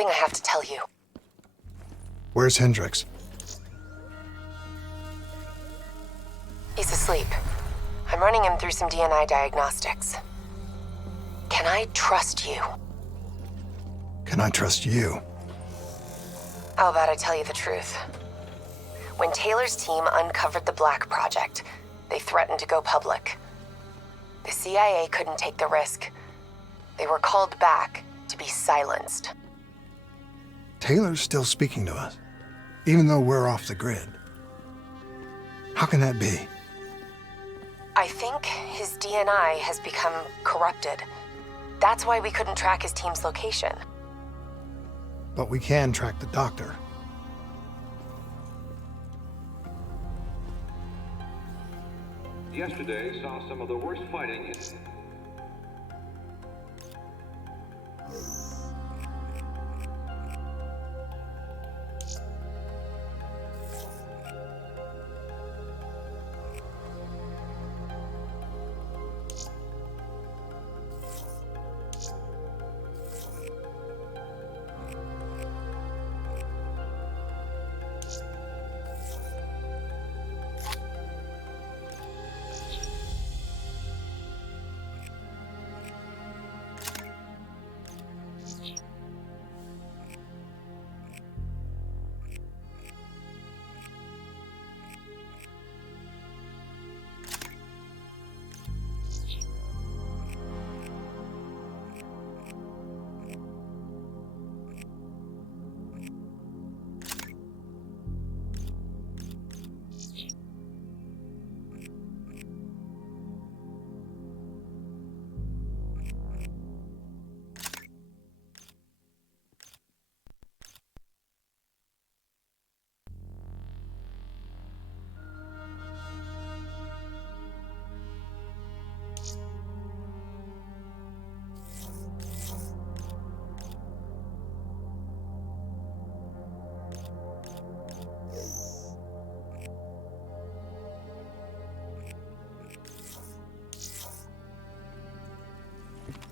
something I have to tell you. Where's Hendricks? He's asleep. I'm running him through some DNI diagnostics. Can I trust you? Can I trust you? How about I tell you the truth? When Taylor's team uncovered the Black Project, they threatened to go public. The CIA couldn't take the risk. They were called back to be silenced. Taylor's still speaking to us, even though we're off the grid. How can that be? I think his DNI has become corrupted. That's why we couldn't track his team's location. But we can track the doctor. Yesterday saw some of the worst fighting in...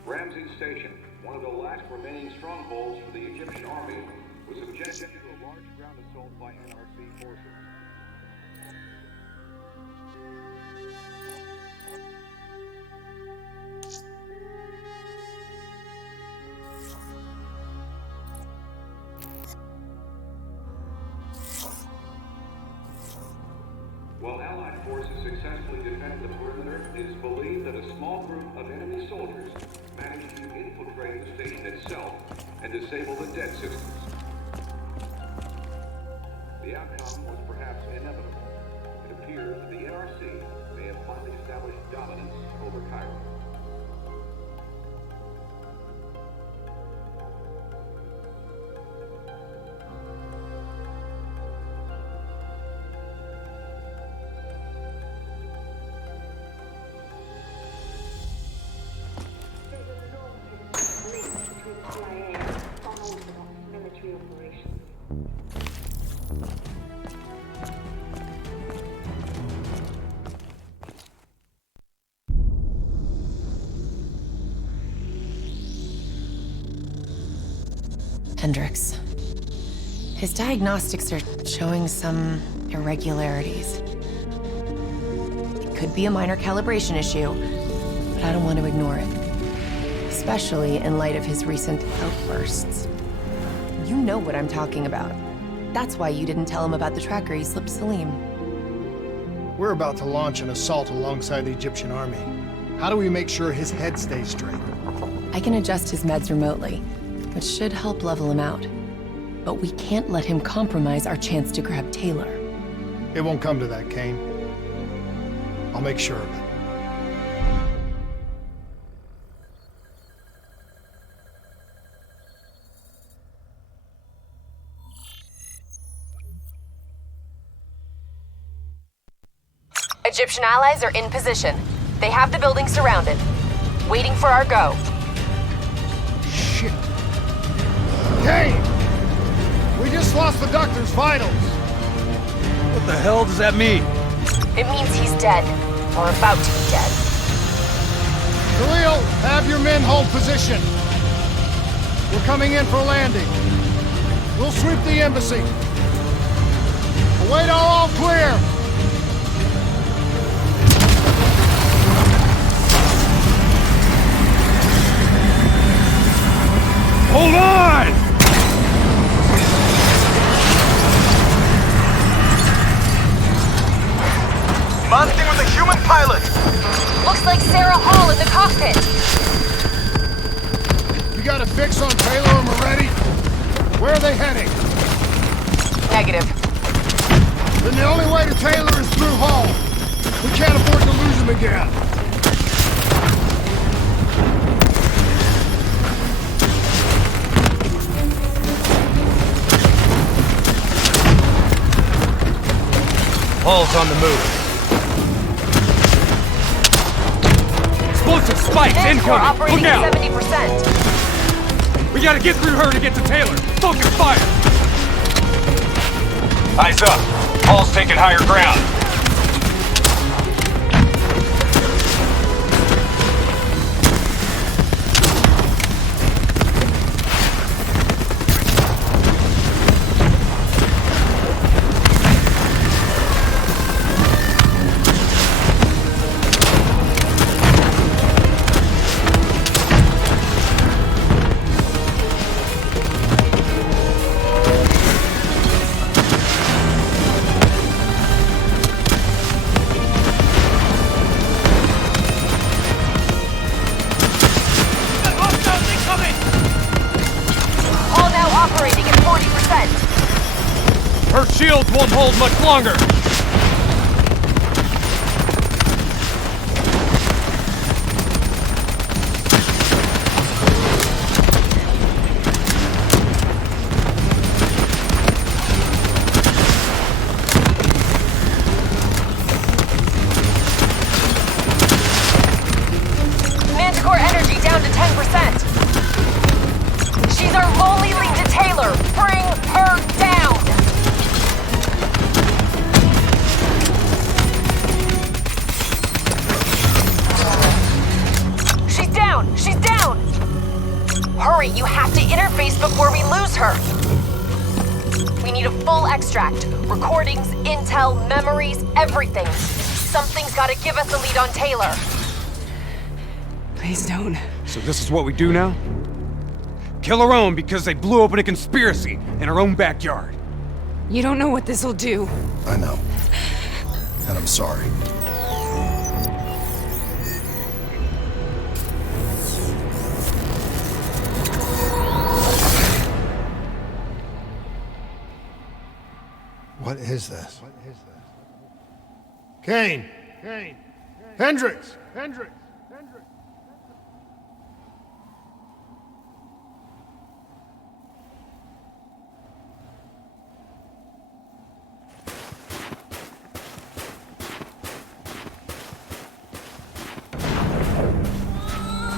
Ramsey Station, one of the last remaining strongholds for the Egyptian army, was subjected to a large ground assault by NRC forces. While Allied forces successfully defended the perimeter, it is believed that a small group of enemy soldiers managed to infiltrate the station itself and disable the dead systems. The outcome was perhaps inevitable. It appears that the NRC may have finally established dominance over Cairo. Hendricks. His diagnostics are showing some irregularities. It could be a minor calibration issue, but I don't want to ignore it. Especially in light of his recent outbursts. You know what I'm talking about. That's why you didn't tell him about the tracker he slipped Salim. We're about to launch an assault alongside the Egyptian army. How do we make sure his head stays straight? I can adjust his meds remotely, which should help level him out. But we can't let him compromise our chance to grab Taylor. It won't come to that, Kane. I'll make sure of it. Egyptian allies are in position. They have the building surrounded. Waiting for our go. Shit. Kane! We just lost the doctor's vitals. What the hell does that mean? It means he's dead. Or about to be dead. Khalil, have your men hold position. We're coming in for landing. We'll sweep the embassy. Await all clear. Hold on! Mounting with a human pilot! Looks like Sarah Hall in the cockpit. You got a fix on Taylor and Moretti? Where are they heading? Negative. Then the only way to Taylor is through Hall. We can't afford to lose him again. Hall's on the move. Explosive spikes We're incoming! operating Look out! at 70%. We gotta get through her to get to Taylor! Focus fire! Eyes up! Hall's taking higher ground. All now operating at 40%. Her shields won't hold much longer! Manticore energy down to 10%. She's our only lead to Taylor. Bring her down. She's down. She's down. Hurry, you have to interface before we lose her. We need a full extract. Recordings, intel, memories, everything. Something's got to give us a lead on Taylor. Please don't. So this is what we do now? Kill our own because they blew open a conspiracy in our own backyard. You don't know what this'll do. I know. And I'm sorry. What is this? Kane. Hendricks.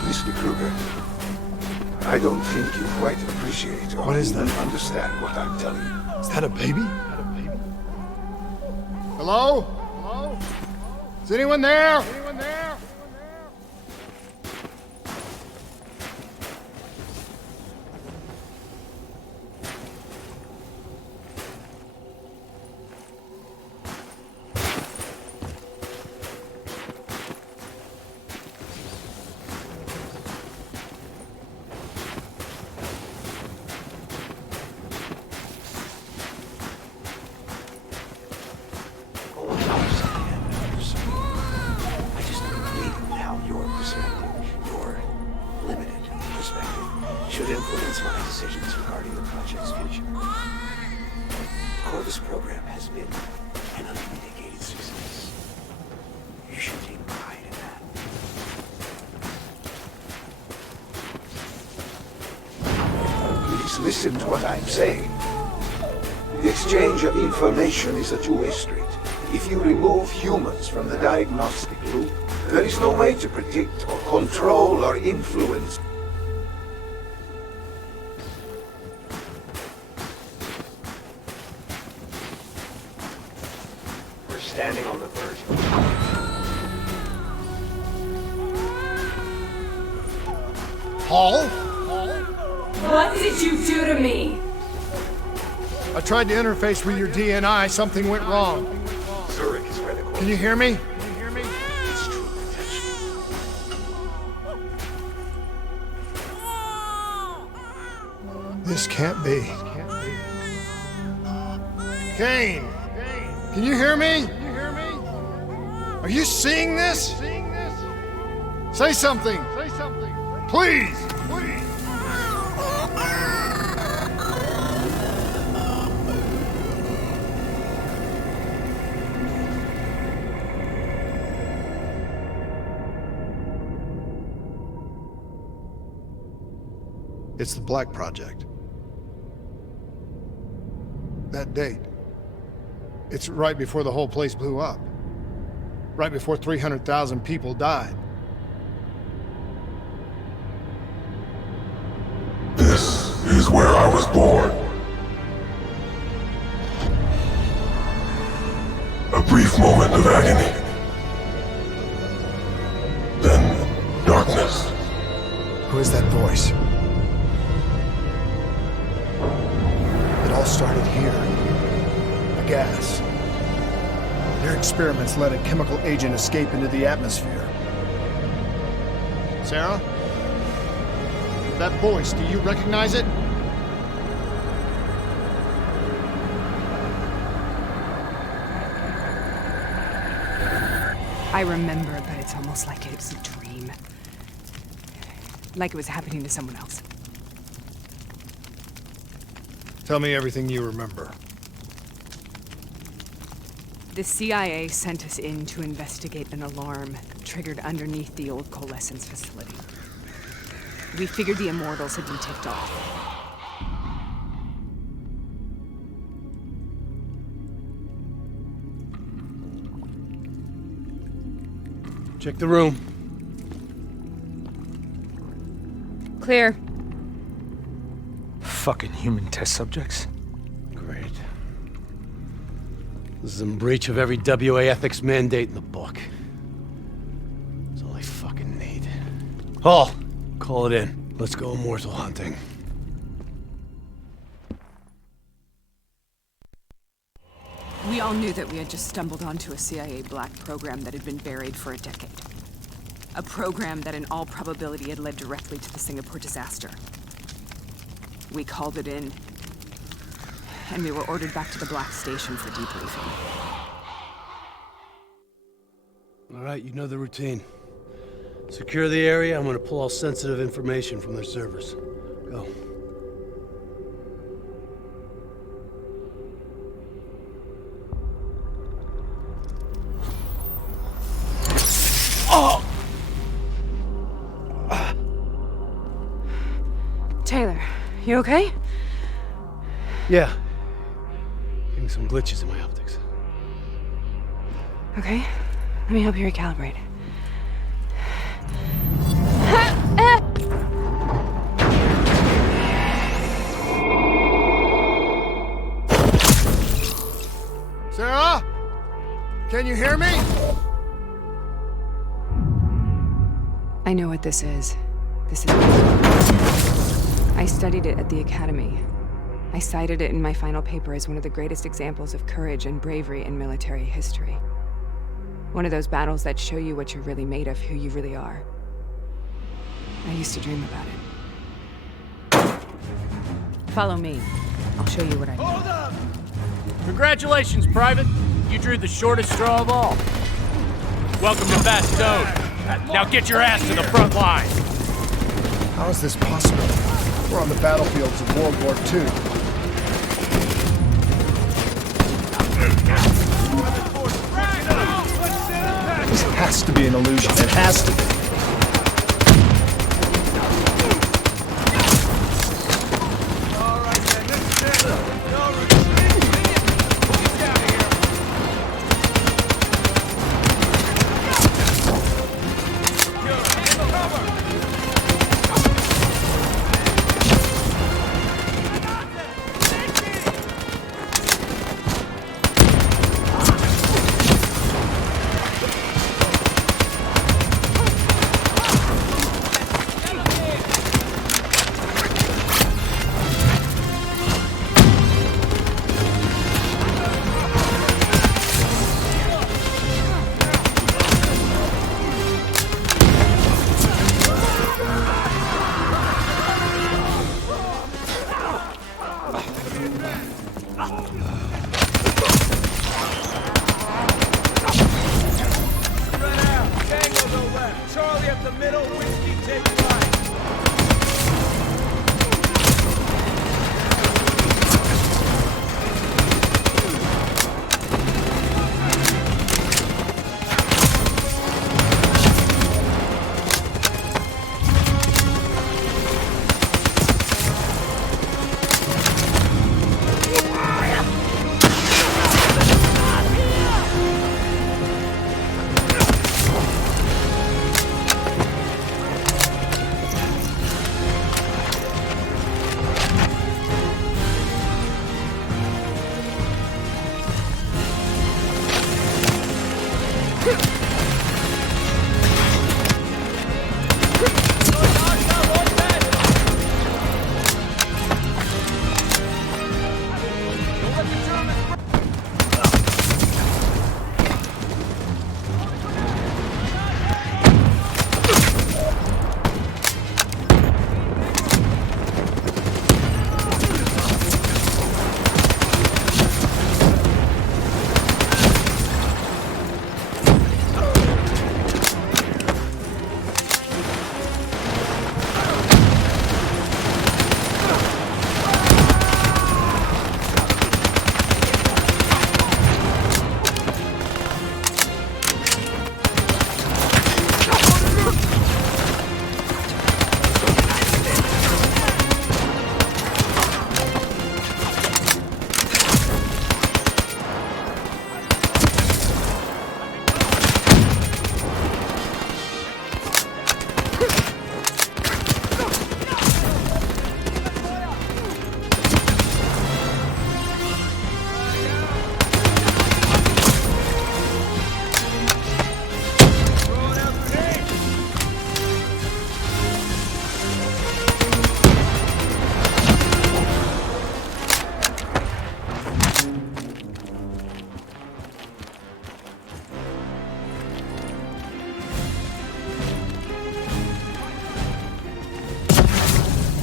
Mr. Kruger, I don't think you quite appreciate or What is even that? understand what I'm telling you. Is that a baby? Hello? Is anyone there? I just believe how your perspective, your limited perspective, should influence my decisions regarding the project's future. The Corvus program has been an unmitigated success. You should take pride in that. Please listen to what I'm saying. The exchange of information is a two-way street. If you remove humans from the diagnostic loop, there is no way to predict or control or influence. We're standing on the verge of... Hall? What did you do to me? I tried to interface with your DNI. Something went wrong. Zurich is where the core... Can you hear me? It's true protection. This can't be. Kane! Can you hear me? Are you seeing this? Say something! Please! It's the Black Project. That date. It's right before the whole place blew up. Right before 300,000 people died. This is where I was born. A brief moment of agony. Then darkness. Who is that voice? It all started here. A gas. Their experiments let a chemical agent escape into the atmosphere. Sarah? That voice, do you recognize it? I remember, but it's almost like it was a dream. Like it was happening to someone else. Tell me everything you remember. The CIA sent us in to investigate an alarm triggered underneath the old coalescence facility. We figured the Immortals had been tipped off. Check the room. Clear. Fucking human test subjects. Great. This is in breach of every WA ethics mandate in the book. That's all I fucking need. Hall, call it in. Let's go immortal hunting. We all knew that we had just stumbled onto a CIA black program that had been buried for a decade. A program that in all probability had led directly to the Singapore disaster. We called it in, and we were ordered back to the Black Station for debriefing. All right, you know the routine. Secure the area. I'm gonna pull all sensitive information from their servers. Go. Oh! Taylor, you okay? Yeah. Getting some glitches in my optics. Okay, let me help you recalibrate. Sarah? Can you hear me? I know what this is. This is... I studied it at the Academy. I cited it in my final paper as one of the greatest examples of courage and bravery in military history. One of those battles that show you what you're really made of, who you really are. I used to dream about it. Follow me. I'll show you what I mean. Hold up! Congratulations, Private. You drew the shortest straw of all. Welcome to Bastogne. Now get your ass to the front line. How is this possible? We're on the battlefields of World War II. This has to be an illusion. It has to be. the middle, whiskey, take right.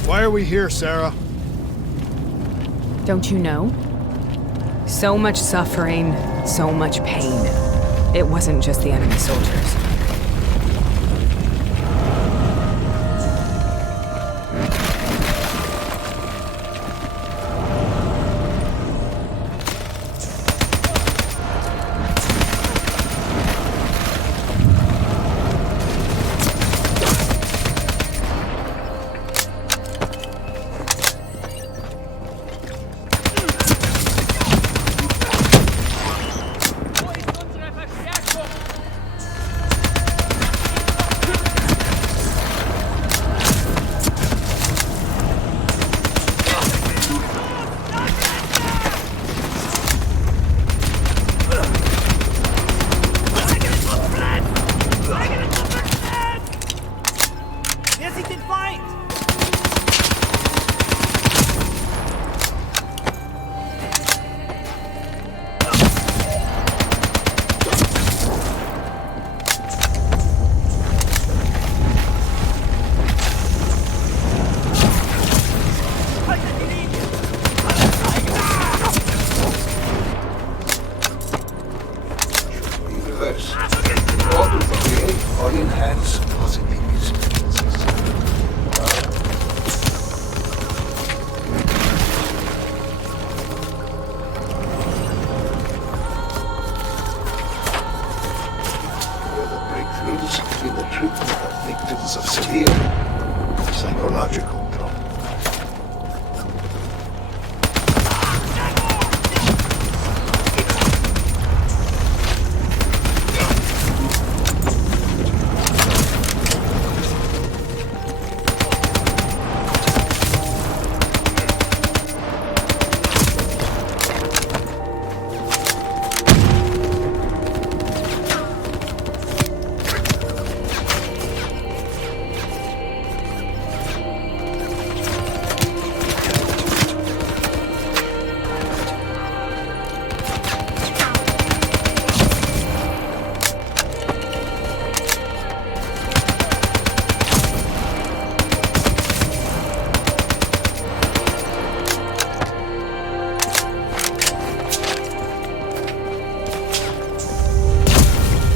Why are we here, Sarah? Don't you know? So much suffering, so much pain. It wasn't just the enemy soldiers. In the treatment of victims of severe psychological trauma.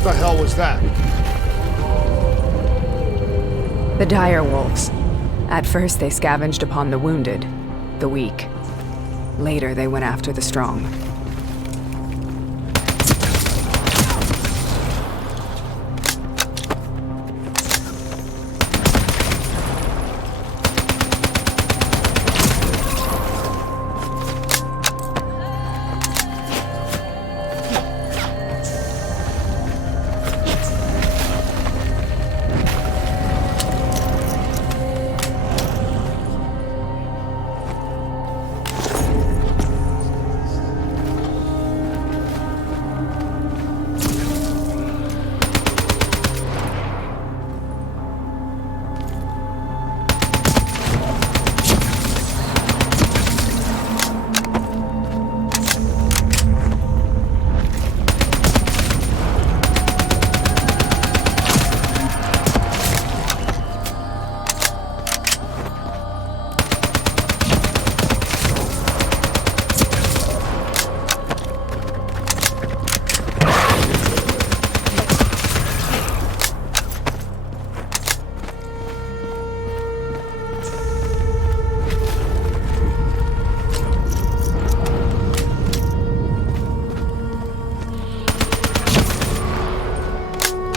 What the hell was that? The dire wolves. At first, they scavenged upon the wounded, the weak. Later, they went after the strong.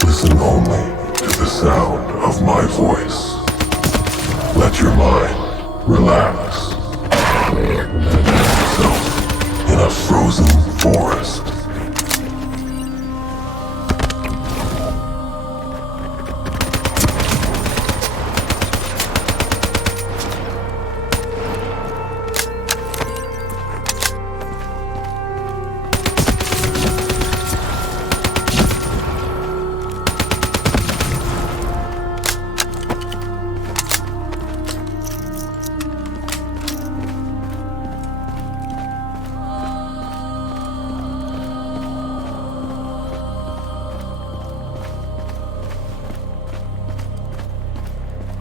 Listen only to the sound of my voice. Let your mind relax. Imagine yourself in a frozen forest.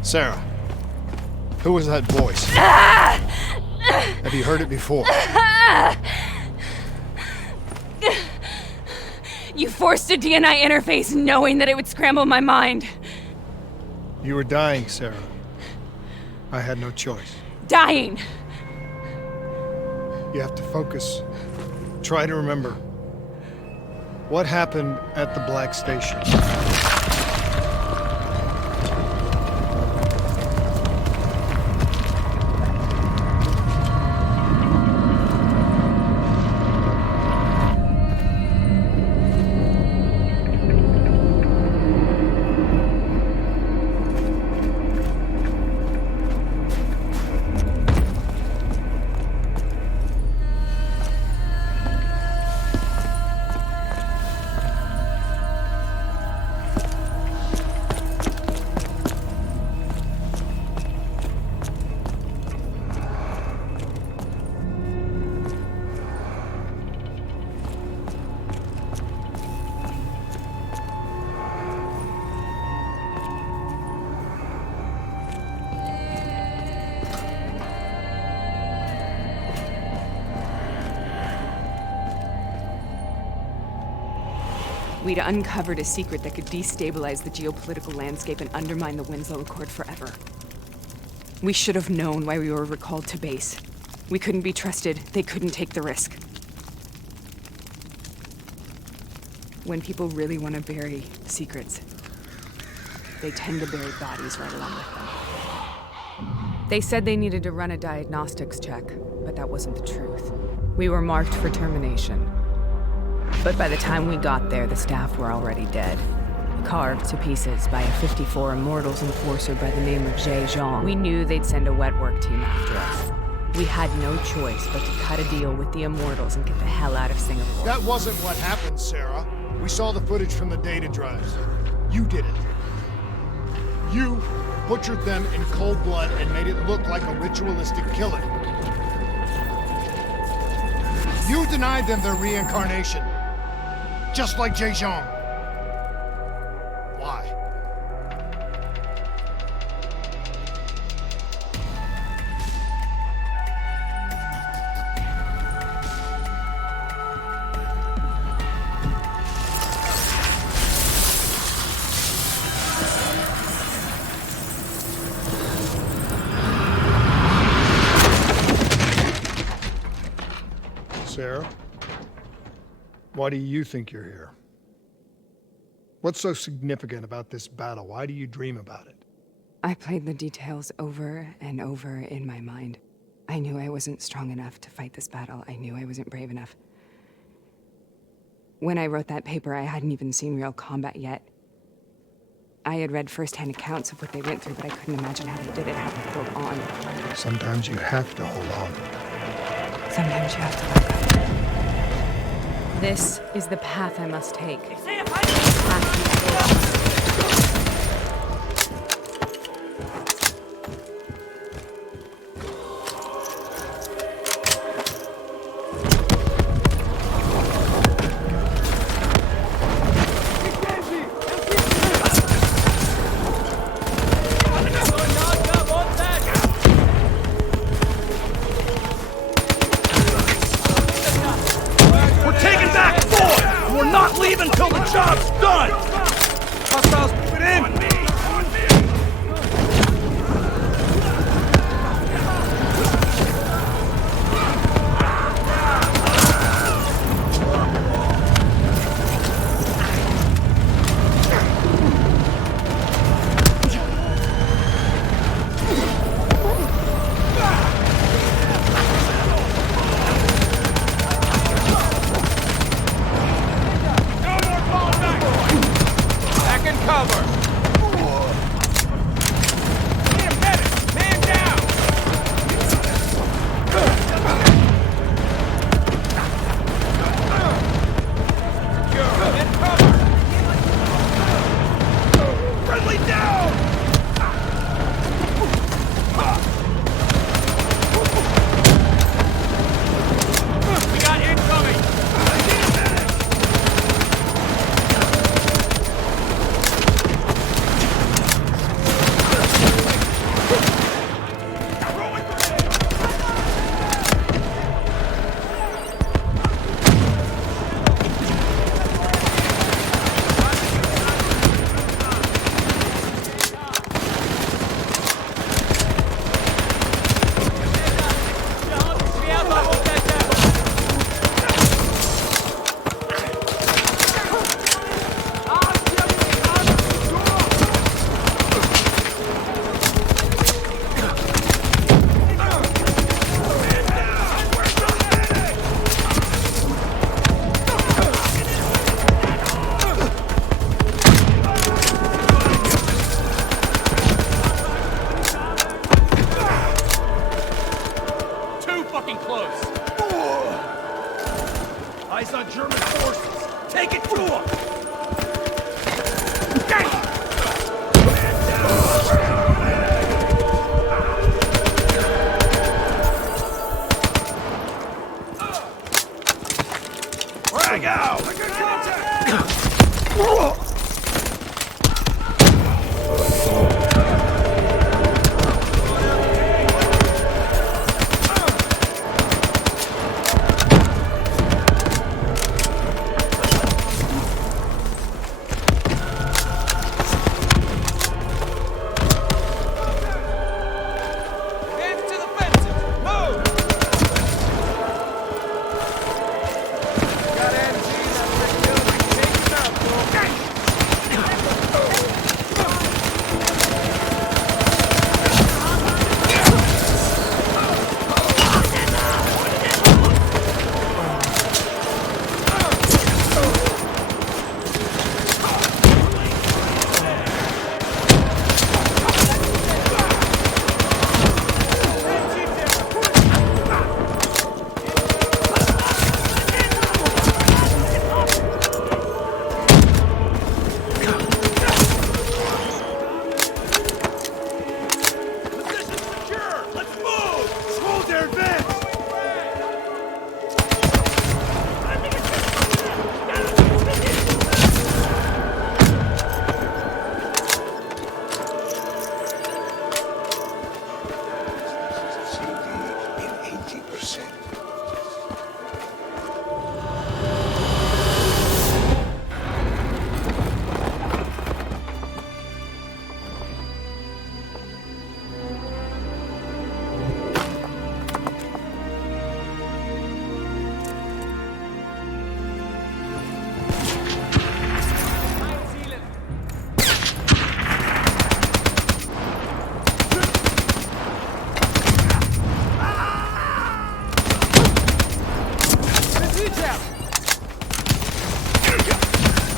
Sarah, who was that voice? Have you heard it before? You forced a DNI interface knowing that it would scramble my mind. You were dying, Sarah. I had no choice. Dying! You have to focus. Try to remember. What happened at the Black Station? We'd uncovered a secret that could destabilize the geopolitical landscape and undermine the Winslow Accord forever. We should have known why we were recalled to base. We couldn't be trusted. They couldn't take the risk. When people really want to bury secrets, they tend to bury bodies right along with them. They said they needed to run a diagnostics check, but that wasn't the truth. We were marked for termination. But by the time we got there, the staff were already dead. Carved to pieces by a 54 Immortals enforcer by the name of Jay Zhang. We knew they'd send a wet work team after us. We had no choice but to cut a deal with the Immortals and get the hell out of Singapore. That wasn't what happened, Sarah. We saw the footage from the data drives. You did it. You butchered them in cold blood and made it look like a ritualistic killing. You denied them their reincarnation. Just like Jay Zhang. Why? Why do you think you're here? What's so significant about this battle? Why do you dream about it? I played the details over and over in my mind. I knew I wasn't strong enough to fight this battle. I knew I wasn't brave enough. When I wrote that paper, I hadn't even seen real combat yet. I had read first-hand accounts of what they went through, but I couldn't imagine how they did it, how they held on. Sometimes you have to hold on. Sometimes you have to let go. This is the path I must take.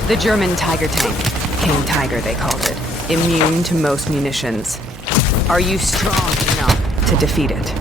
The German Tiger tank. King Tiger, they called it. Immune to most munitions. Are you strong enough to defeat it?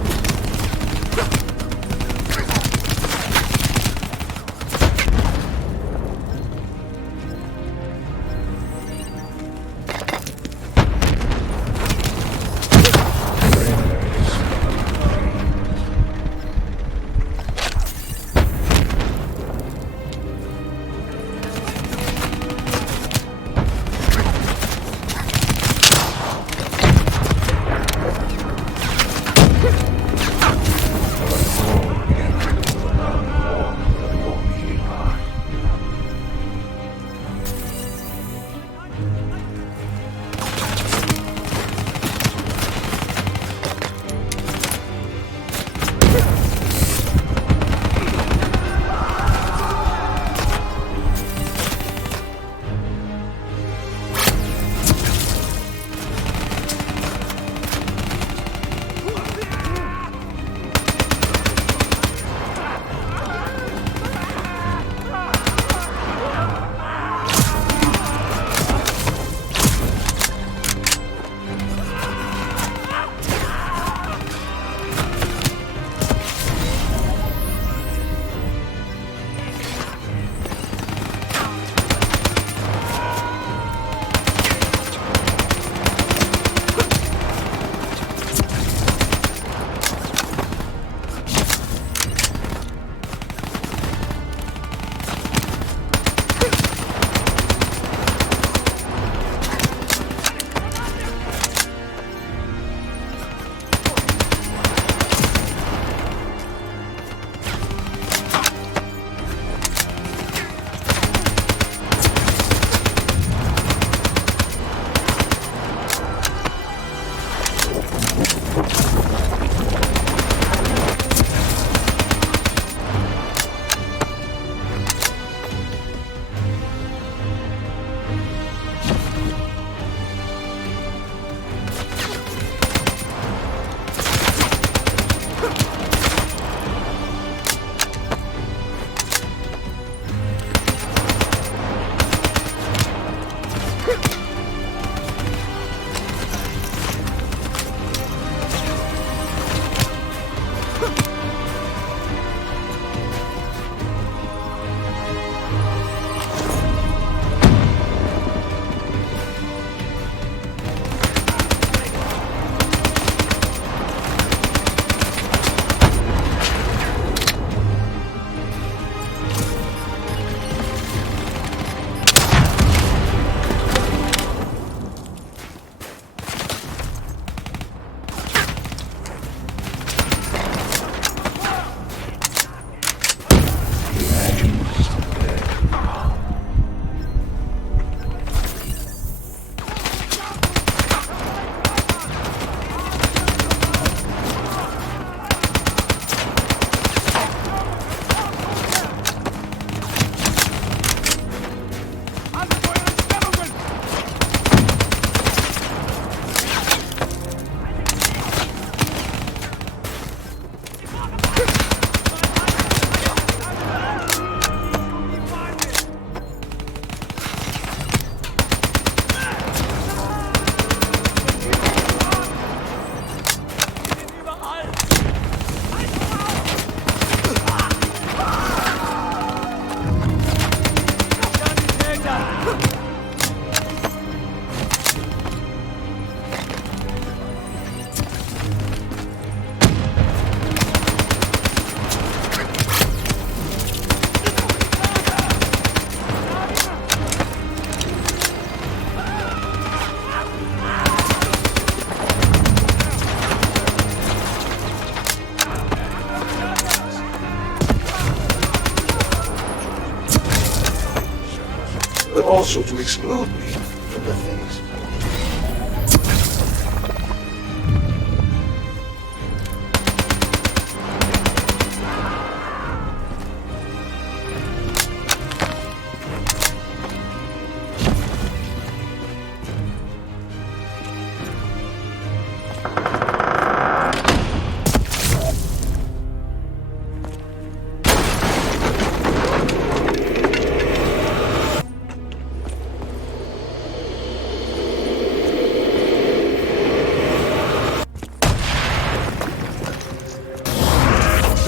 but also to exclude me from the things.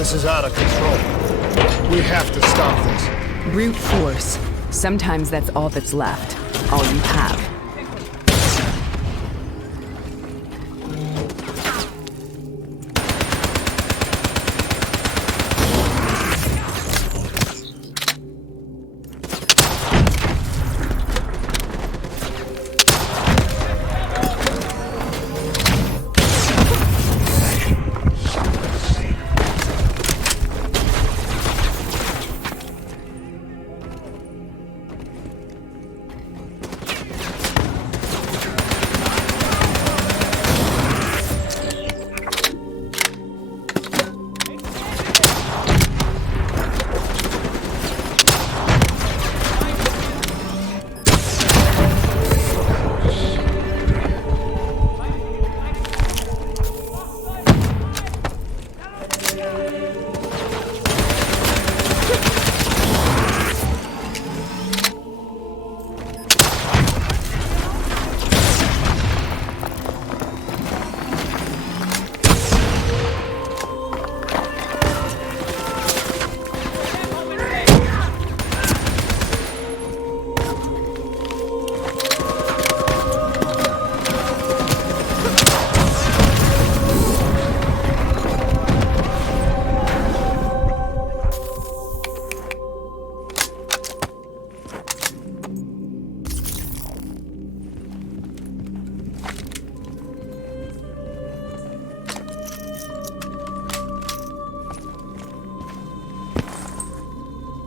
This is out of control. We have to stop this. Brute force. Sometimes that's all that's left. All you have.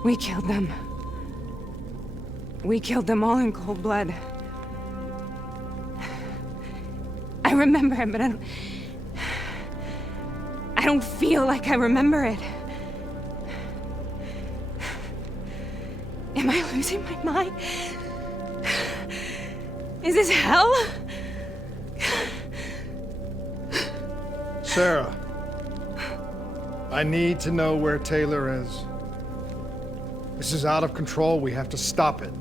We killed them. We killed them all in cold blood. I remember it, but I don't feel like I remember it. Am I losing my mind? Is this hell? Sarah, I need to know where Taylor is. This is out of control. We have to stop it.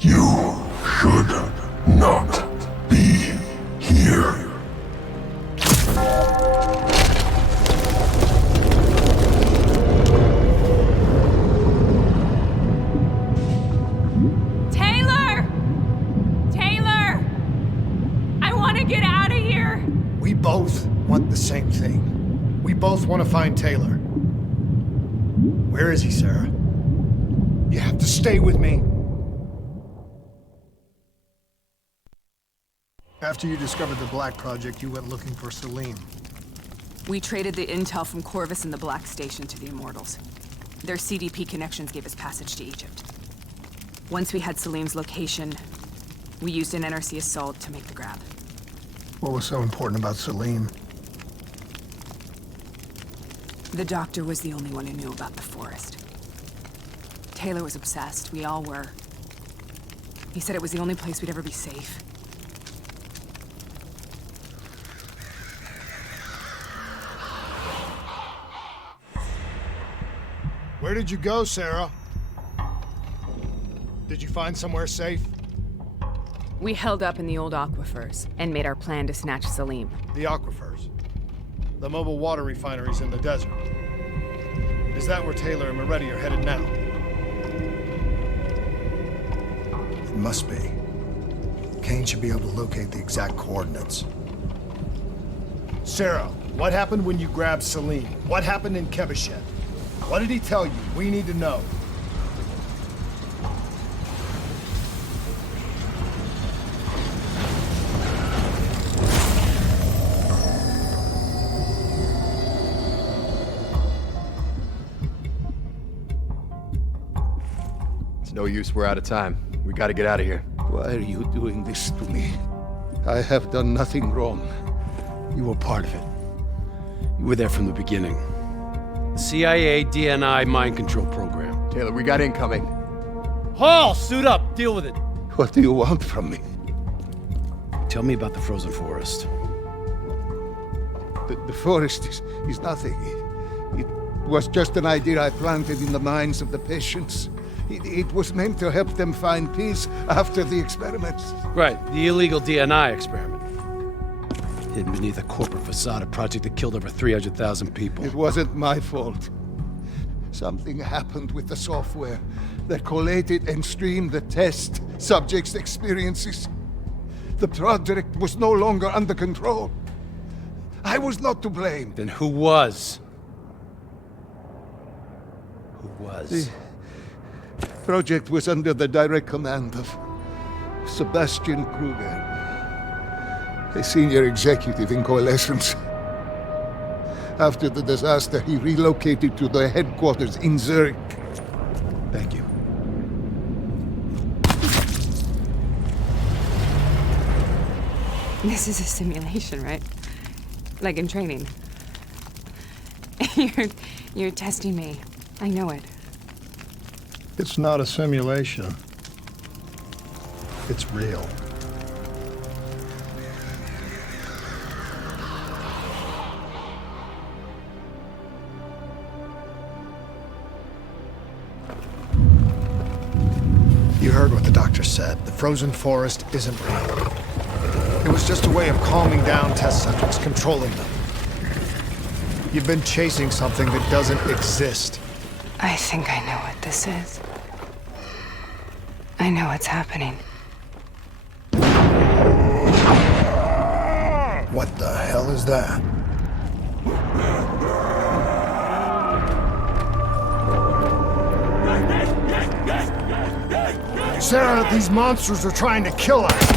You should not be here. Taylor! Taylor! I want to get out of here! We both want the same thing. We both want to find Taylor. Where is he, Sarah? You have to stay with me. After you discovered the Black Project, you went looking for Salim. We traded the intel from Corvus and the Black Station to the Immortals. Their CDP connections gave us passage to Egypt. Once we had Salim's location, we used an NRC assault to make the grab. What was so important about Salim? The doctor was the only one who knew about the forest. Taylor was obsessed. We all were. He said it was the only place we'd ever be safe. Where did you go, Sarah? Did you find somewhere safe? We held up in the old aquifers and made our plan to snatch Salim. The aquifers. The mobile water refineries in the desert. Is that where Taylor and Moretti are headed now? It must be. Kane should be able to locate the exact coordinates. Sarah, what happened when you grabbed Salim? What happened in Kevashet? What did he tell you? We need to know. It's no use, we're out of time. We gotta get out of here. Why are you doing this to me? I have done nothing wrong. You were part of it. You were there from the beginning. The CIA DNI mind control program. Taylor, we got incoming. Hall, suit up. Deal with it. What do you want from me? Tell me about the frozen forest. The forest is nothing. It was just an idea I planted in the minds of the patients. It was meant to help them find peace after the experiments. Right, the illegal DNI experiment. hidden beneath a corporate facade, a project that killed over 300,000 people. It wasn't my fault. Something happened with the software that collated and streamed the test subjects' experiences. The project was no longer under control. I was not to blame. Then who was? Who was? The project was under the direct command of Sebastian Kruger, a senior executive in Coalescence. After the disaster, he relocated to the headquarters in Zurich. Thank you. This is a simulation, right? Like in training. You're testing me. I know it. It's not a simulation. It's real. You heard what the doctor said. The frozen forest isn't real. It was just a way of calming down test subjects, controlling them. You've been chasing something that doesn't exist. I think I know what this is. I know what's happening. What the hell is that? Sarah, these monsters are trying to kill us.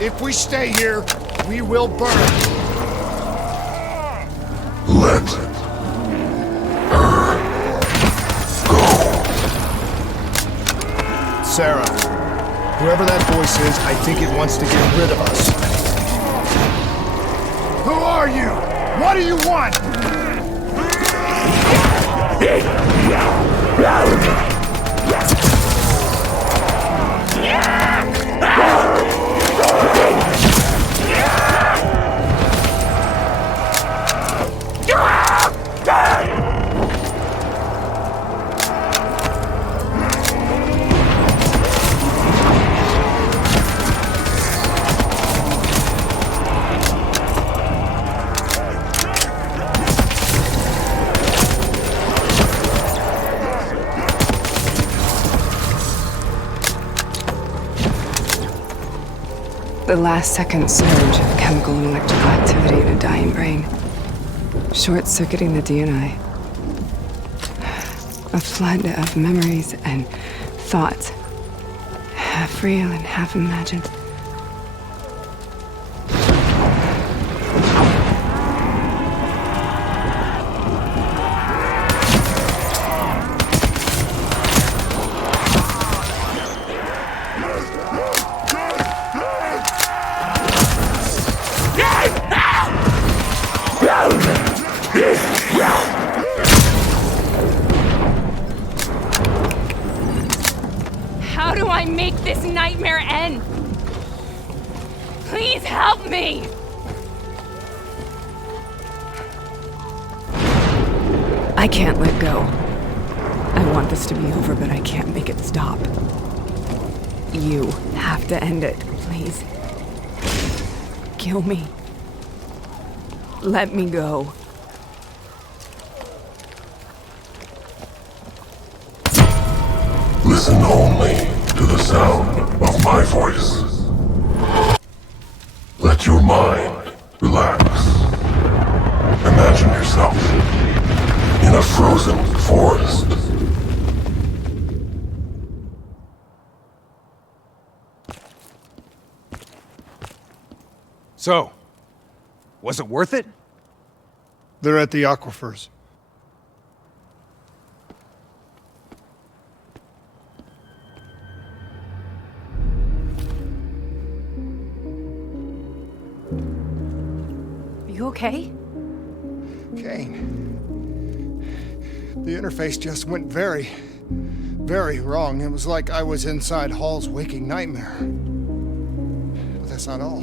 If we stay here, we will burn. Let her go. Sarah, whoever that voice is, I think it wants to get rid of us. Who are you? What do you want? The last second surge of chemical and electrical activity in a dying brain. Short-circuiting the DNI. A flood of memories and thoughts. Half real and half imagined. I make this nightmare end? Please help me! I can't let go. I want this to be over, but I can't make it stop. You have to end it, please. Kill me. Let me go. Listen only to the sound of my voice. Let your mind relax. Imagine yourself in a frozen forest. So, was it worth it? They're at the aquifers. You okay? Kane. The interface just went very wrong. It was like I was inside Hall's waking nightmare. But that's not all.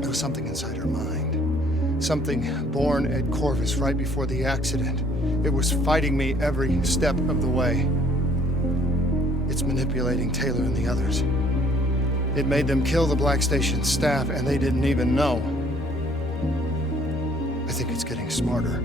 There was something inside her mind. Something born at Corvus right before the accident. It was fighting me every step of the way. It's manipulating Taylor and the others. It made them kill the Black Station staff, and they didn't even know. I think it's getting smarter.